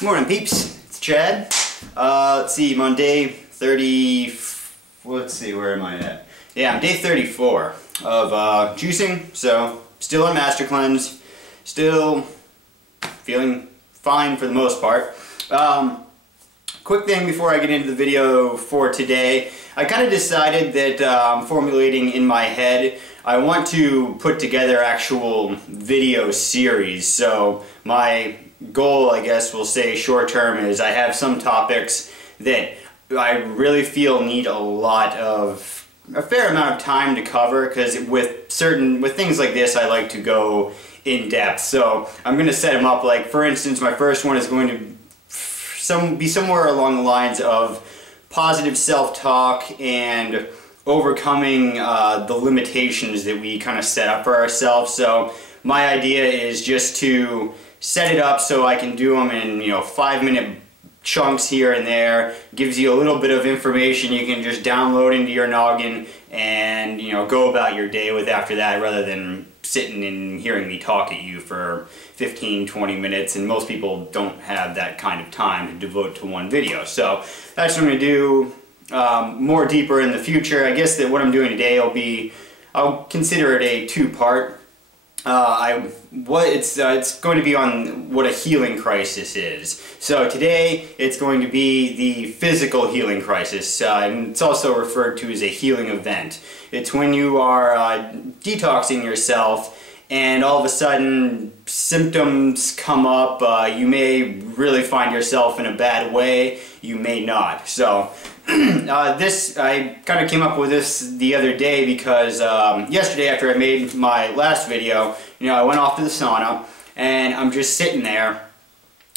Good morning, peeps. It's Chad. Let's see, I'm on day 30. Let's see, where am I at? Yeah, I'm day 34 of juicing, so still on Master Cleanse, still feeling fine for the most part. Quick thing before I get into the video for today, I kind of decided that I'm formulating in my head, I want to put together actual video series. So my goal, I guess we'll say short term, is I have some topics that I really feel need a fair amount of time to cover, because with things like this I like to go in depth. So I'm going to set them up, like for instance my first one is going to be somewhere along the lines of positive self-talk and overcoming the limitations that we kind of set up for ourselves. So my idea is just to set it up so I can do them in 5-minute chunks here and there. Gives you a little bit of information you can just download into your noggin and go about your day with after that, rather than sitting and hearing me talk at you for 15-20 minutes, and most people don't have that kind of time to devote to one video. So that's what I'm going to do more deeper in the future. I guess that what I'm doing today I'll consider it a two-part. It's going to be on what a healing crisis is. So today it's going to be the physical healing crisis, and it's also referred to as a healing event. It's when you are detoxing yourself and all of a sudden symptoms come up. You may really find yourself in a bad way, you may not. So I kind of came up with this the other day because yesterday, after I made my last video, I went off to the sauna and I'm just sitting there,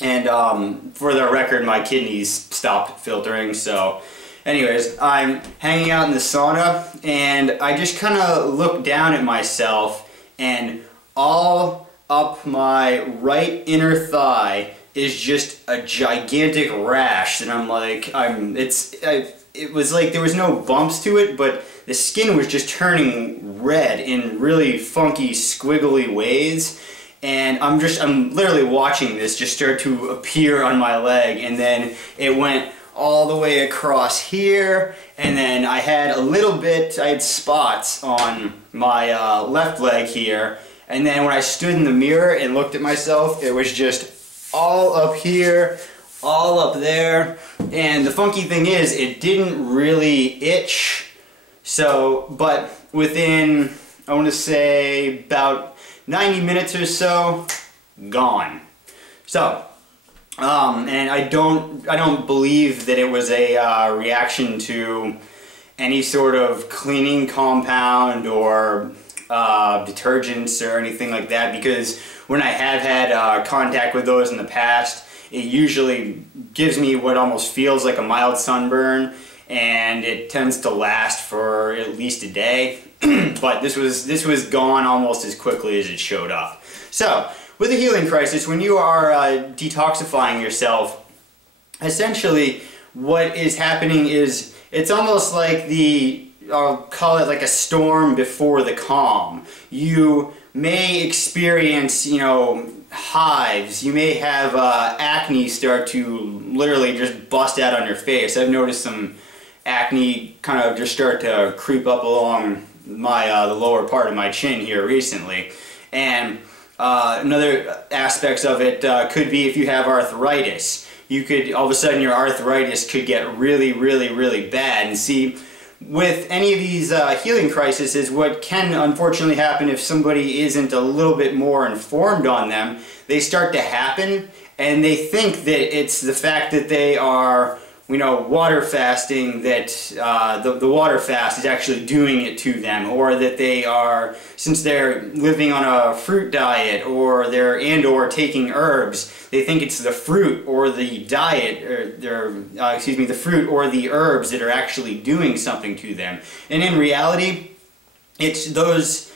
and for the record my kidneys stopped filtering. So anyways, I'm hanging out in the sauna and I just kind of look down at myself, and all up my right inner thigh is just a gigantic rash, and I'm like, it was like there was no bumps to it, but the skin was just turning red in really funky, squiggly ways, and I'm literally watching this just start to appear on my leg, and then it went all the way across here, and then I had spots on my left leg here, and then when I stood in the mirror and looked at myself, it was just all up here, all up there. And the funky thing is, it didn't really itch. So, but within, I want to say about 90 minutes or so, gone. So, and I don't believe that it was a reaction to any sort of cleaning compound or detergents or anything like that, because when I have had contact with those in the past, it usually gives me what almost feels like a mild sunburn, and it tends to last for at least a day. But this was gone almost as quickly as it showed up. So with a healing crisis, when you are detoxifying yourself, essentially what is happening is it's almost like I'll call it like a storm before the calm. You may experience, hives. You may have acne start to literally just bust out on your face. I've noticed some acne kind of just start to creep up along my the lower part of my chin here recently. And another aspects of it could be if you have arthritis. You could, all of a sudden your arthritis could get really, really, really bad. And see, with any of these healing crises, what can unfortunately happen if somebody isn't a little bit more informed on them, they start to happen and they think that it's the fact that they are, water fasting, that the water fast is actually doing it to them, or that they are, since they're living on a fruit diet or taking herbs, they think it's the fruit or the diet, or the fruit or the herbs that are actually doing something to them. And in reality, it's the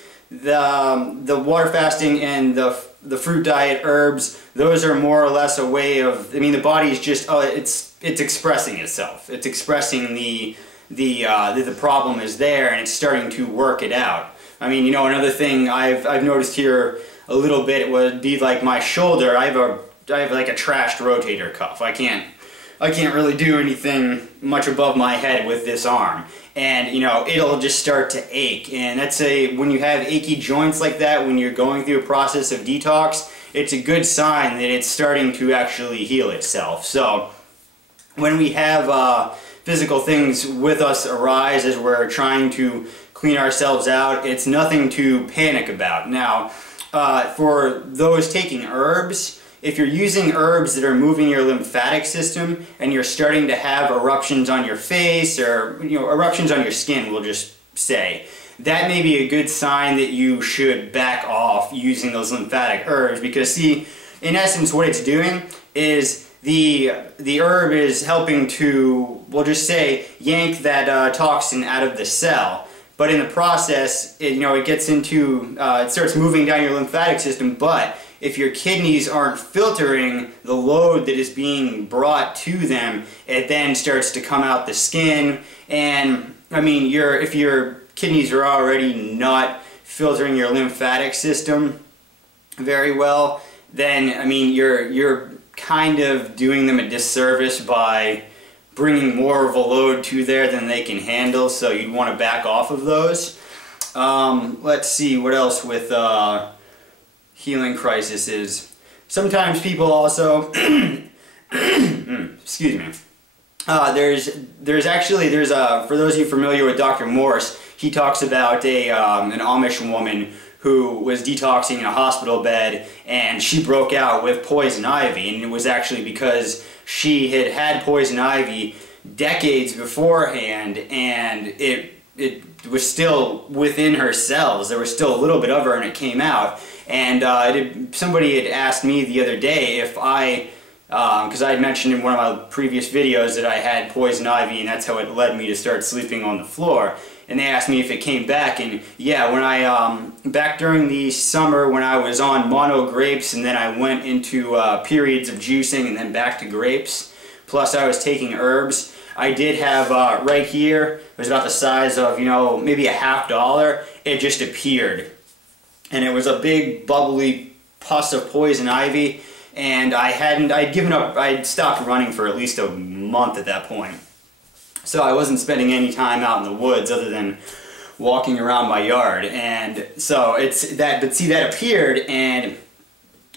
water fasting and the fruit diet, herbs, those are more or less a way of, the body is just, it's expressing itself. It's expressing the problem is there, and it's starting to work it out. Another thing I've noticed here a little bit would be like my shoulder. I have a have like a trashed rotator cuff. I can't really do anything much above my head with this arm. And, you know, it'll just start to ache. And that's when you have achy joints like that, when you're going through a process of detox, it's a good sign that it's starting to actually heal itself. So, when we have physical things with us arise as we're trying to clean ourselves out, it's nothing to panic about. Now, for those taking herbs, if you're using herbs that are moving your lymphatic system and you're starting to have eruptions on your face or, you know, eruptions on your skin, we'll just say, that may be a good sign that you should back off using those lymphatic herbs, because see, in essence what it's doing is the herb is helping to, we'll just say, yank that toxin out of the cell. But in the process, it gets into, it starts moving down your lymphatic system, but if your kidneys aren't filtering the load that is being brought to them, it then starts to come out the skin. And I mean, if your kidneys are already not filtering your lymphatic system very well, then I mean you're kind of doing them a disservice by bringing more of a load to there than they can handle. So you'd want to back off of those. Let's see what else with healing crisis is. Sometimes people also excuse me. There's for those of you familiar with Dr. Morse, he talks about an Amish woman who was detoxing in a hospital bed, and she broke out with poison ivy, and it was actually because she had had poison ivy decades beforehand, and it was still within her cells. There was still a little bit of her, and it came out. And somebody had asked me the other day if because I had mentioned in one of my previous videos that I had poison ivy, and that's how it led me to start sleeping on the floor. And they asked me if it came back, and yeah, when I back during the summer when I was on mono grapes, and then I went into periods of juicing and then back to grapes, plus I was taking herbs, I did have right here, it was about the size of, maybe a $50, it just appeared. And it was a big bubbly pus of poison ivy, and I'd given up, I'd stopped running for at least a month at that point. So I wasn't spending any time out in the woods other than walking around my yard. And so but see, that appeared and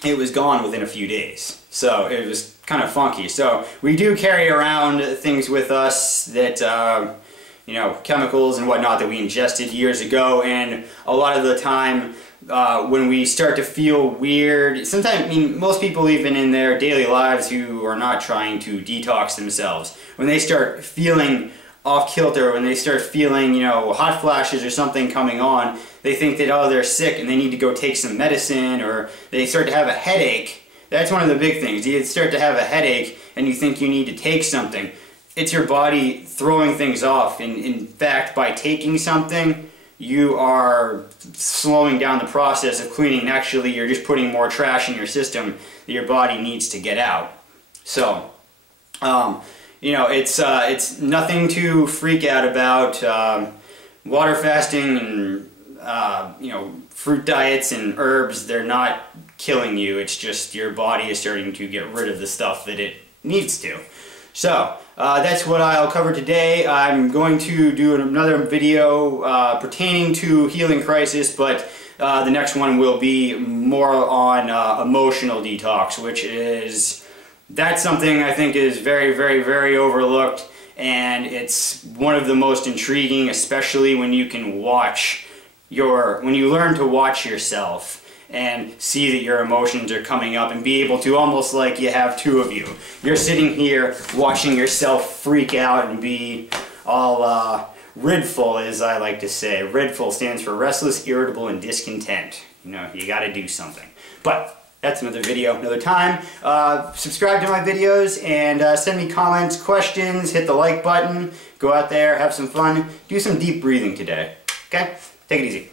it was gone within a few days. So it was kind of funky. So we do carry around things with us that, chemicals and whatnot that we ingested years ago, and a lot of the time, when we start to feel weird, sometimes, most people even in their daily lives who are not trying to detox themselves, when they start feeling off kilter, when they start feeling, hot flashes or something coming on, they think that, oh, they're sick and they need to go take some medicine, or they start to have a headache. That's one of the big things. You start to have a headache and you think you need to take something. It's your body throwing things off, and in fact, by taking something, you are slowing down the process of cleaning. Actually, you're just putting more trash in your system that your body needs to get out. So, it's nothing to freak out about. Water fasting and, fruit diets and herbs, they're not killing you. It's just your body is starting to get rid of the stuff that it needs to. So, that's what I'll cover today. I'm going to do another video pertaining to healing crisis, but the next one will be more on emotional detox, that's something I think is very, very, very overlooked, and it's one of the most intriguing, especially when you can when you learn to watch yourself and see that your emotions are coming up and be able to, almost like you have two of you. You're sitting here watching yourself freak out and be all ridful, as I like to say. Ridful stands for restless, irritable, and discontent. You gotta do something. But that's another video, another time. Subscribe to my videos and send me comments, questions, hit the like button, go out there, have some fun, do some deep breathing today. Okay? Take it easy.